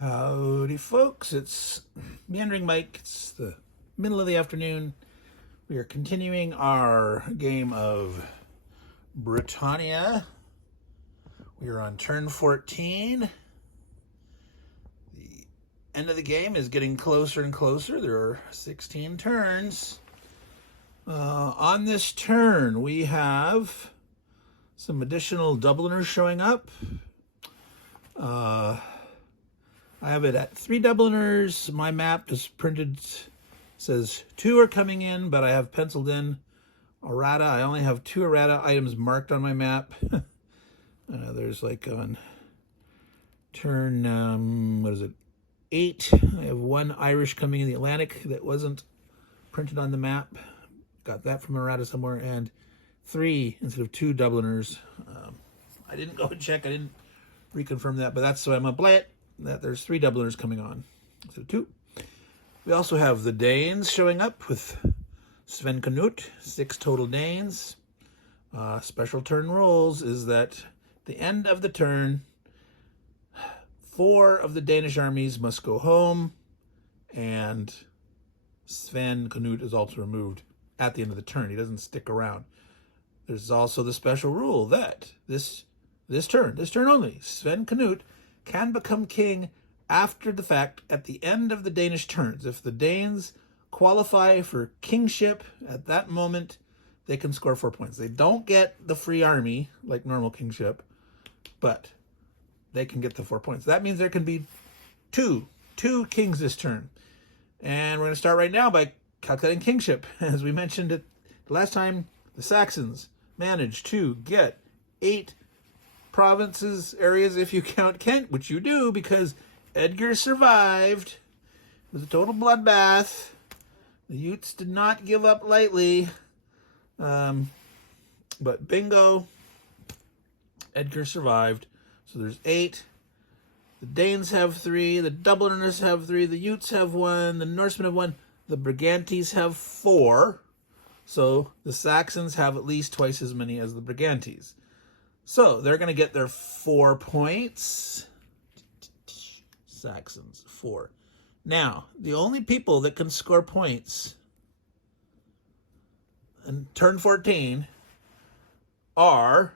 Howdy, folks. It's Meandering Mike. It's the middle of the afternoon. We are continuing our game of Britannia. We are on turn 14. The end of the game is getting closer and closer. There are 16 turns. On this turn, we have some additional Dubliners showing up. I have it at 3 Dubliners. My map is printed, says 2 are coming in, but I have penciled in errata. I only have 2 errata items marked on my map. There's like on turn, 8, I have 1 Irish coming in the Atlantic that wasn't printed on the map. Got that from errata somewhere, and 3 instead of 2 Dubliners. I didn't go and check. I didn't reconfirm that, but that's why I'm going to play it, that there's 3 Dubliners coming on instead of 2. We also have the Danes showing up with Sven Knut, 6 total Danes. Special turn rules is that at the end of the turn, 4 of the Danish armies must go home, and Sven Knut is also removed at the end of the turn. He doesn't stick around. There's also the special rule that this turn only, Sven Knut can become king after the fact at the end of the Danish turns. If the Danes qualify for kingship at that moment, they can score 4 points. They don't get the free army like normal kingship, but they can get the 4 points. That means there can be two kings this turn. And we're going to start right now by calculating kingship. As we mentioned it last time, the Saxons managed to get 8 provinces, areas, if you count Kent, which you do because Edgar survived. It was a total bloodbath. The Utes did not give up lightly. But bingo, Edgar survived. So there's 8. The Danes have 3. The Dubliners have 3. The Utes have 1. The Norsemen have 1. The Brigantes have 4. So the Saxons have at least twice as many as the Brigantes. So they're going to get their 4 points. Saxons, 4. Now, the only people that can score points in turn 14 are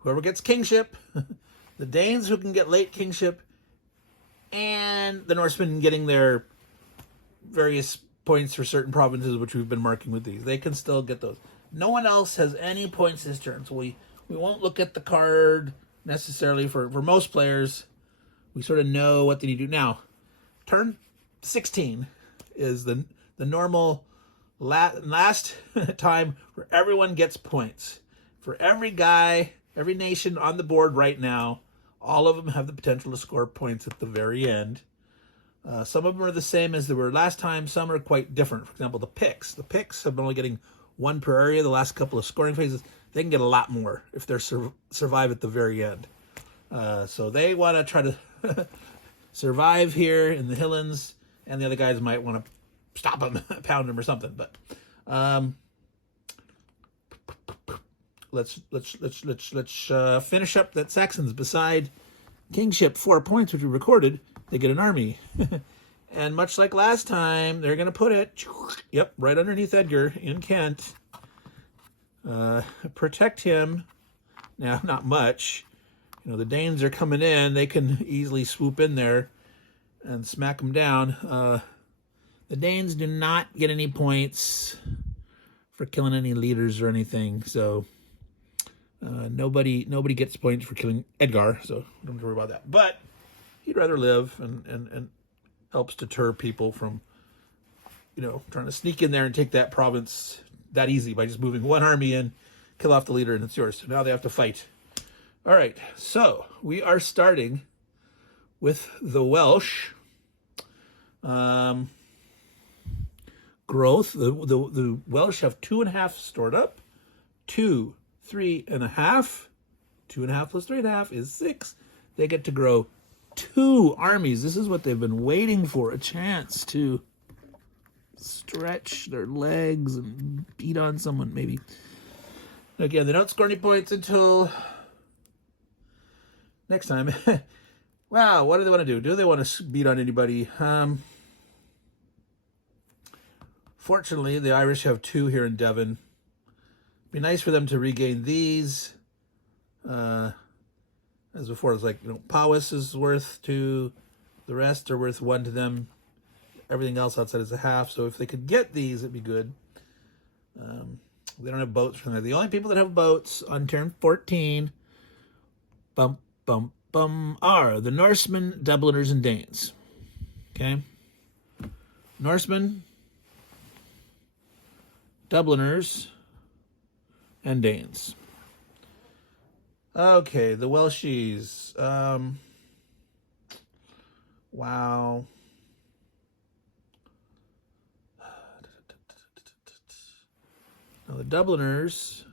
whoever gets kingship, the Danes who can get late kingship, and the Norsemen getting their various points for certain provinces, which we've been marking with these. They can still get those. No one else has any points this turn, so we won't look at the card necessarily for most players. We sort of know what they need to do. Now, turn 16 is the normal last time where everyone gets points. For every guy, every nation on the board right now, all of them have the potential to score points at the very end. Some of them are the same as they were last time. Some are quite different. For example, the Picts. The Picts have been only getting 1 per area the last couple of scoring phases. They can get a lot more if they survive at the very end. So they want to try to survive here in the Highlands, and the other guys might want to stop them, pound them or something. But let's finish up that Saxons. Beside kingship, 4 points, which we recorded, they get an army. And much like last time, they're going to put it, right underneath Edgar in Kent. Protect him. Now, not much. The Danes are coming in. They can easily swoop in there and smack them down. The Danes do not get any points for killing any leaders or anything. So nobody gets points for killing Edgar. So don't have to worry about that. But he'd rather live and helps deter people from, trying to sneak in there and take that province that easy by just moving 1 army in, kill off the leader, and it's yours. So now they have to fight. All right, so we are starting with the Welsh. Growth, the Welsh have 2.5 stored up. 2, 3.5. 2.5 plus 3.5 is 6. They get to grow 2 armies. This is what they've been waiting for, a chance to stretch their legs and beat on someone, maybe. Again, they don't score any points until next time. Wow, what do they want to do? Do they want to beat on anybody? Fortunately, the Irish have 2 here in Devon. Be nice for them to regain these. As before, it's like, Powys is worth 2. The rest are worth 1 to them. Everything else outside is a half. So if they could get these, it'd be good. They don't have boats from there. The only people that have boats on turn 14, bum, bum, bum, are the Norsemen, Dubliners, and Danes. Okay? Norsemen, Dubliners, and Danes. Okay, the Welshies. Wow. Now the Dubliners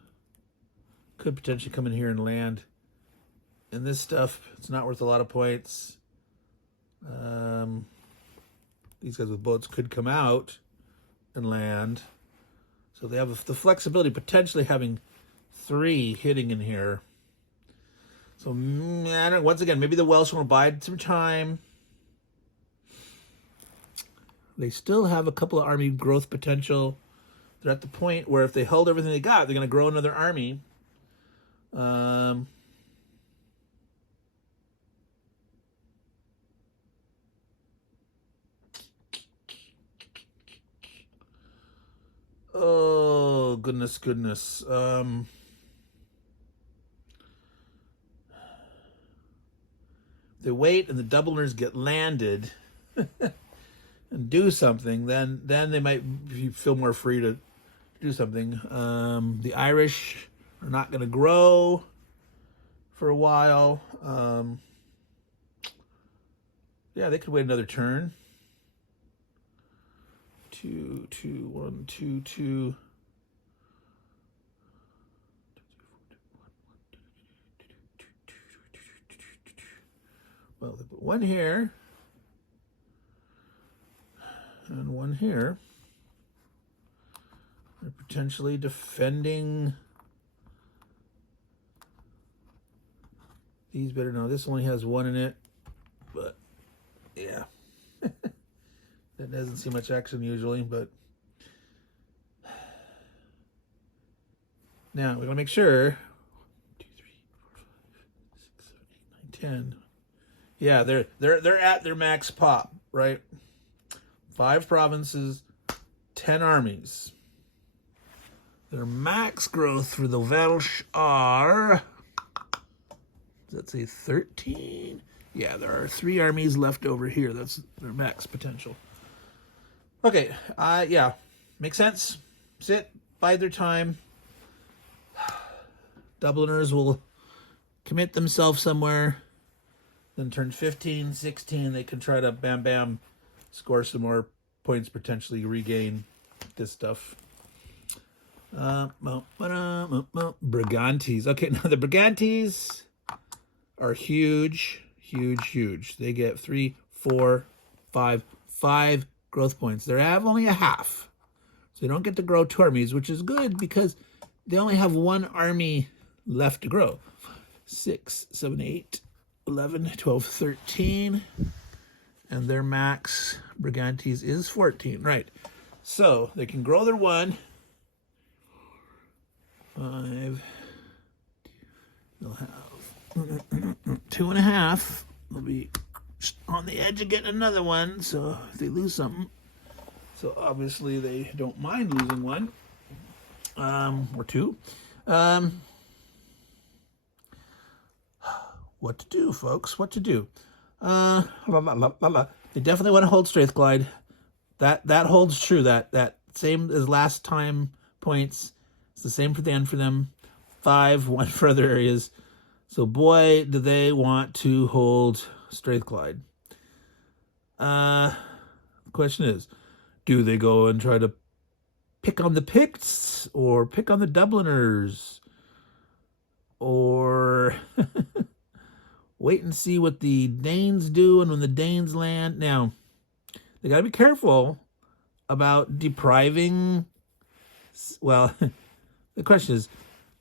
could potentially come in here and land. And this stuff, it's not worth a lot of points. These guys with boats could come out and land. So they have the flexibility, potentially having 3 hitting in here. So, once again, maybe the Welsh will bide some time. They still have a couple of army growth potential. They're at the point where if they held everything they got, they're going to grow another army. Oh, goodness. They wait and the Dubliners get landed and do something, then they might feel more free to do something. The Irish are not going to grow for a while. Yeah, they could wait another turn. 2, 2, 1, 2, 2. Well, they put 1 here and 1 here. They're potentially defending these better. No, this only has 1 in it, but yeah. That doesn't see much action usually, but now we want to make sure. 1, 2, 3, 4, 5, 6, 7, 8, 9, 10. Yeah, they're at their max pop, right? 5 provinces, 10 armies. Their max growth for the Welsh are, does that say 13? Yeah, there are 3 armies left over here. That's their max potential. Okay, yeah, makes sense. Sit, bide their time. Dubliners will commit themselves somewhere. Then turn 15, 16, they can try to bam, score some more points, potentially regain this stuff. Brigantes. Okay, now the Brigantes are huge. They get 3, 4, 5 growth points. They have only a half. So they don't get to grow 2 armies, which is good because they only have 1 army left to grow. 6, 7, 8, 11, 12, 13. And their max Brigantes is 14. Right. So they can grow their 1. 5. They'll have 2.5. They'll be on the edge of getting another 1. So if they lose something. So obviously they don't mind losing 1. Or 2. What to do, folks? What to do? They definitely want to hold Strathclyde. That holds true. That same as last time points. It's the same for the end for them. 5, 1 for other areas. So boy, do they want to hold Strathclyde. The question is, do they go and try to pick on the Picts or pick on the Dubliners? Or wait and see what the Danes do, and when the Danes land. Now, they got to be careful about depriving. Well, the question is,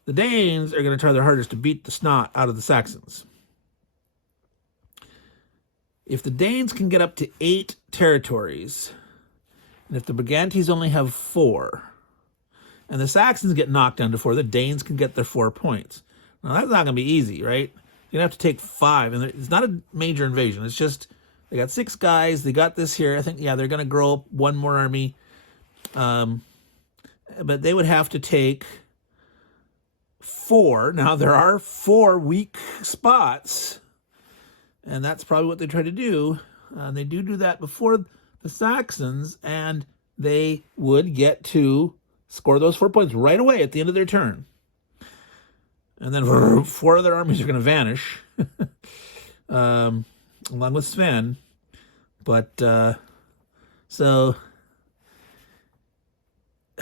the Danes are going to try their hardest to beat the snot out of the Saxons. if the Danes can get up to 8 territories, and if the Brigantes only have 4, and the Saxons get knocked down to 4, the Danes can get their 4 points. Now, that's not going to be easy, right? You're going to have to take 5, and it's not a major invasion. It's just they got 6 guys. They got this here. I think, yeah, they're going to grow up 1 more army. But they would have to take 4. Now, there are 4 weak spots, and that's probably what they try to do. They do that before the Saxons, and they would get to score those 4 points right away at the end of their turn. And then 4 other armies are going to vanish, along with Sven. But, so,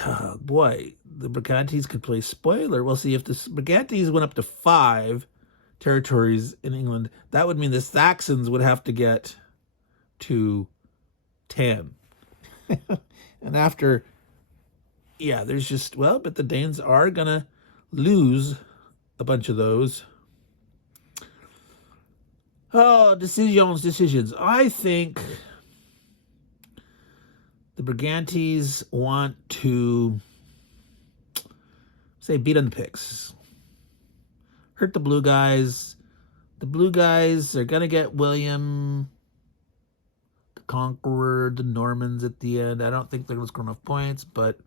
oh boy, the Brigantes could play spoiler. Well, see, if the Brigantes went up to 5 territories in England, that would mean the Saxons would have to get to 10. And after, yeah, there's just, well, but the Danes are going to lose a bunch of those. Oh, decisions. I think the Brigantes want to, say, beat on the Picts. Hurt the blue guys. The blue guys are going to get William the Conqueror, the Normans at the end. I don't think they're going to score enough points, but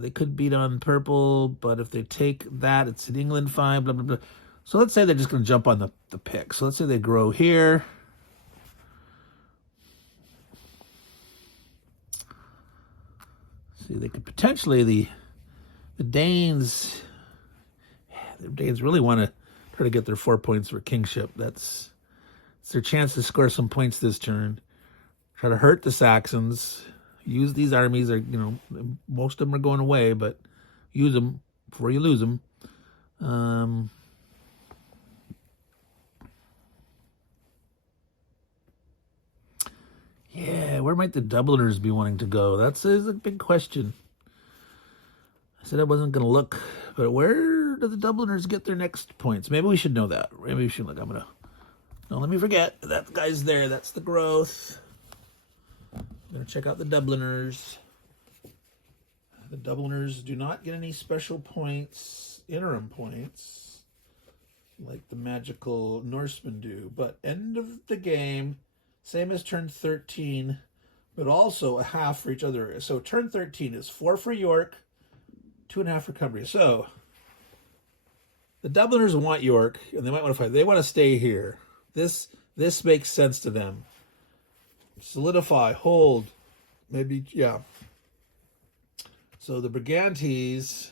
they could beat on purple. But if they take that, it's in England fine, blah, blah, blah. So let's say they're just going to jump on the Picts. So let's say they grow here. See, they could potentially, the Danes really want to try to get their 4 points for kingship. It's their chance to score some points this turn. Try to hurt the Saxons. Use these armies. Most of them are going away, but use them before you lose them. Yeah, where might the Dubliners be wanting to go? That's a big question. I said I wasn't going to look, but where do the Dubliners get their next points? Maybe we should know that. Maybe we should look. Don't let me forget. That guy's there. That's the growth. I'm going to check out the Dubliners. The Dubliners do not get any special points, interim points, like the magical Norsemen do. But end of the game, same as turn 13, but also a half for each other area. So turn 13 is 4 for York, 2.5 for Cumbria. So the Dubliners want York, and they might want to fight. They want to stay here. This makes sense to them. Solidify, hold, maybe, yeah. So the Brigantes,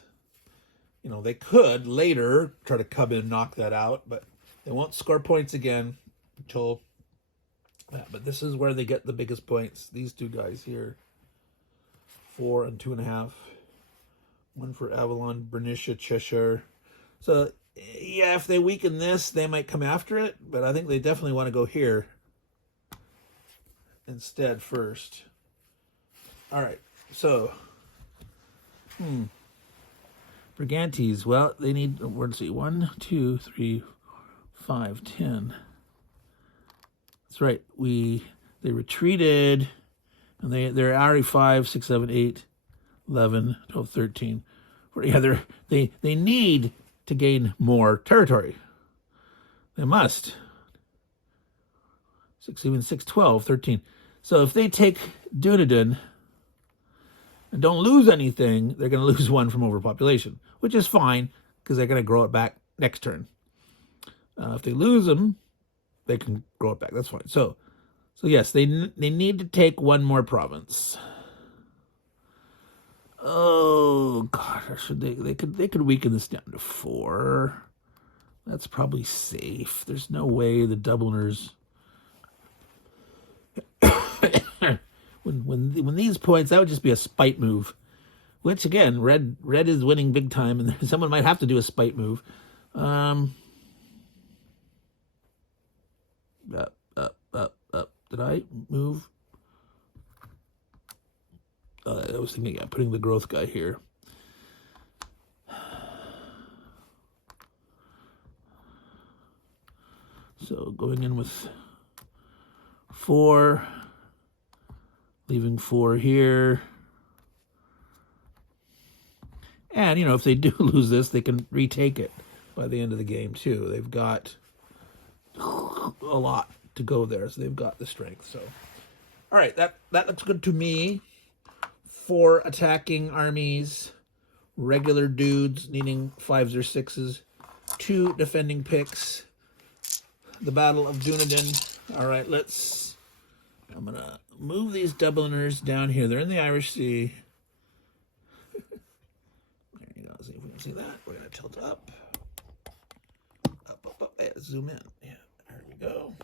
they could later try to come in and knock that out, but they won't score points again until that. But this is where they get the biggest points. These 2 guys here, 4 and 2.5. 1 for Avalon, Bernicia, Cheshire. So, yeah, if they weaken this, they might come after it, but I think they definitely want to go here instead first. All right, so Brigantes, well, they need, let's see, 1, 2, 3, 5, 10. That's right, they retreated, and they're already 5, 6, 7, 8, 11, 12, 13. Yeah, they need to gain more territory. They must. 6, even 6, 12, 13. So if they take Dunedin and don't lose anything, they're going to lose 1 from overpopulation, which is fine because they're going to grow it back next turn. If they lose them, they can grow it back. That's fine. So yes, they need to take 1 more province. Oh God, they could weaken this down to 4. That's probably safe. There's no way the Dubliners. when these points, that would just be a spite move, which again, red is winning big time, and someone might have to do a spite move. Up. Did I move? I was thinking, yeah, putting the growth guy here. So going in with 4, leaving 4 here. And, you know, if they do lose this, they can retake it by the end of the game, too. They've got a lot to go there, so they've got the strength. So, all right, that looks good to me. 4 attacking armies, regular dudes needing 5s or 6s, 2 defending Picts. The Battle of Dunedin. All right, I'm going to move these Dubliners down here. They're in the Irish Sea. See if we can see that. We're going to tilt up. Up. Yeah, zoom in. Yeah, there we go.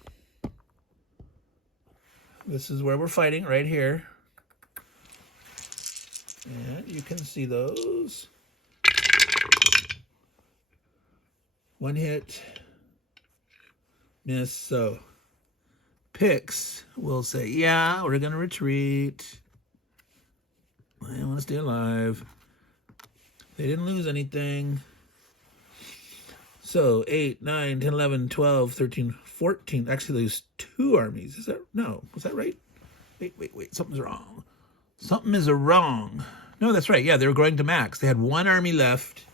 This is where we're fighting, right here. And you can see those. 1 hit. Miss. So, Picts will say, yeah, we're going to retreat. I want to stay alive. They didn't lose anything. So 8, 9, 10, 11, 12, 13, 14. Actually, they lose 2 armies. Is that? No. Was that right? Wait. Something's wrong. Something is wrong. No, that's right. Yeah, they were going to max. They had 1 army left.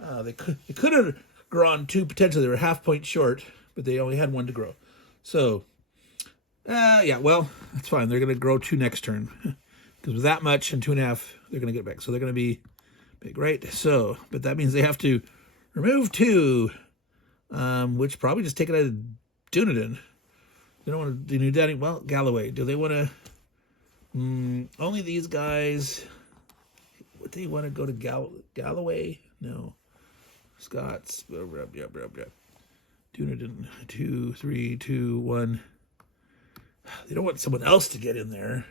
They could have grown 2 potentially. They were half point short, but they only had 1 to grow. So, yeah, well, that's fine. They're going to grow 2 next turn. Because with that much and 2.5, they're going to get back. So they're going to be big, right? So, but that means they have to remove 2, which probably just take it out of Dunedin. They don't want to do that. Well, Galloway. Do they want to? Only these guys. Would they want to go to Galloway? No. Scots. Dunedin. 2, 3, 2, 1. They don't want someone else to get in there.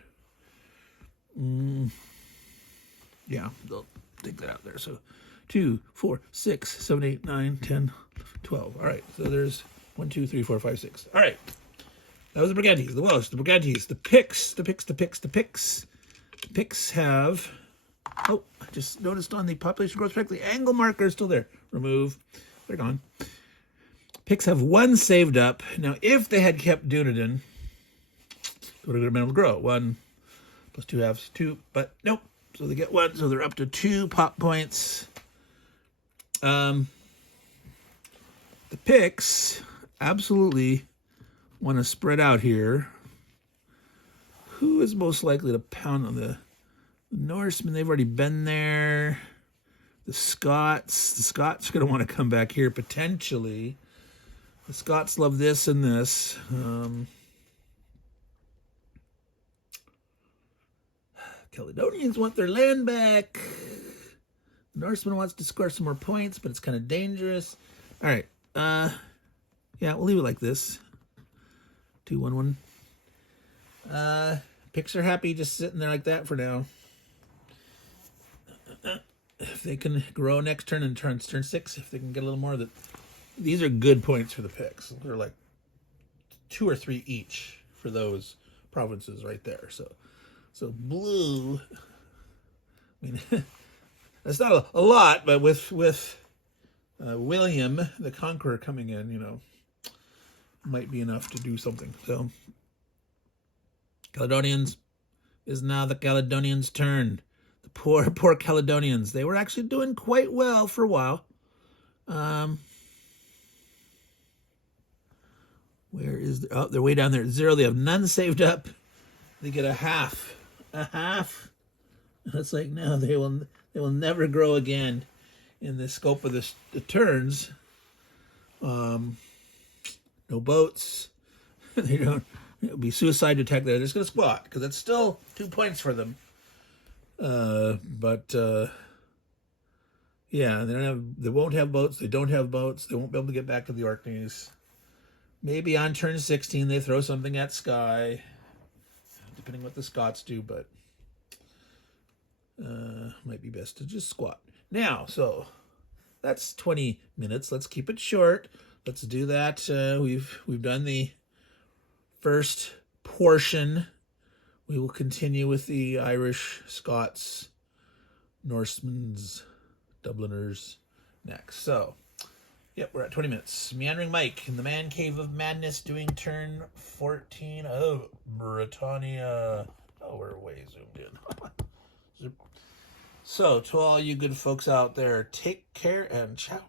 Yeah, they'll take that out there. So 2, 4, 6, 7, 8, 9, 10, 12. All right, so there's 1, 2, 3, 4, 5, 6. All right, that was the Brigantes, the Welsh, the Brigantes, the Picts. The Picts have, oh, I just noticed on the population growth track, the angle marker is still there. Remove, they're gone. Picts have 1 saved up. Now, if they had kept Dunedin, it would have been able to grow. 1 plus 2 halves, 2, but nope. So they get 1, so they're up to 2 pop points. The Picts absolutely want to spread out here. Who is most likely to pound on the Norsemen? They've already been there. The Scots are going to want to come back here potentially. The Scots love this and this. Caledonians want their land back. The Norseman wants to score some more points, but it's kind of dangerous. All right. Yeah, we'll leave it like this. 2, 1, 1. Picts are happy just sitting there like that for now. If they can grow next turn and turn 6, if they can get a little more of that. These are good points for the Picts. They're like 2 or 3 each for those provinces right there. So blue, I mean, that's not a lot, but with William the Conqueror coming in, you know, might be enough to do something. So Caledonians is now the Caledonians' turn. The poor Caledonians. They were actually doing quite well for a while. Where is the, oh, they're way down there at 0. They have none saved up. They get a half. It's like, no, they will never grow again in the scope of the turns. No boats. They don't. It would be suicide to attack there. They're just going to squat because it's still 2 points for them. Yeah, they won't have boats. They don't have boats. They won't be able to get back to the Orkneys. Maybe on turn 16 they throw something at Skye, depending what the Scots do, but might be best to just squat. Now, so that's 20 minutes. Let's keep it short. Let's do that. We've done the first portion. We will continue with the Irish, Scots, Norsemen's, Dubliners next. So, Yep, we're at 20 minutes. Meandering Mike in the Man Cave of Madness doing turn 14 of Britannia. Oh, we're way zoomed in. So, to all you good folks out there, take care and ciao.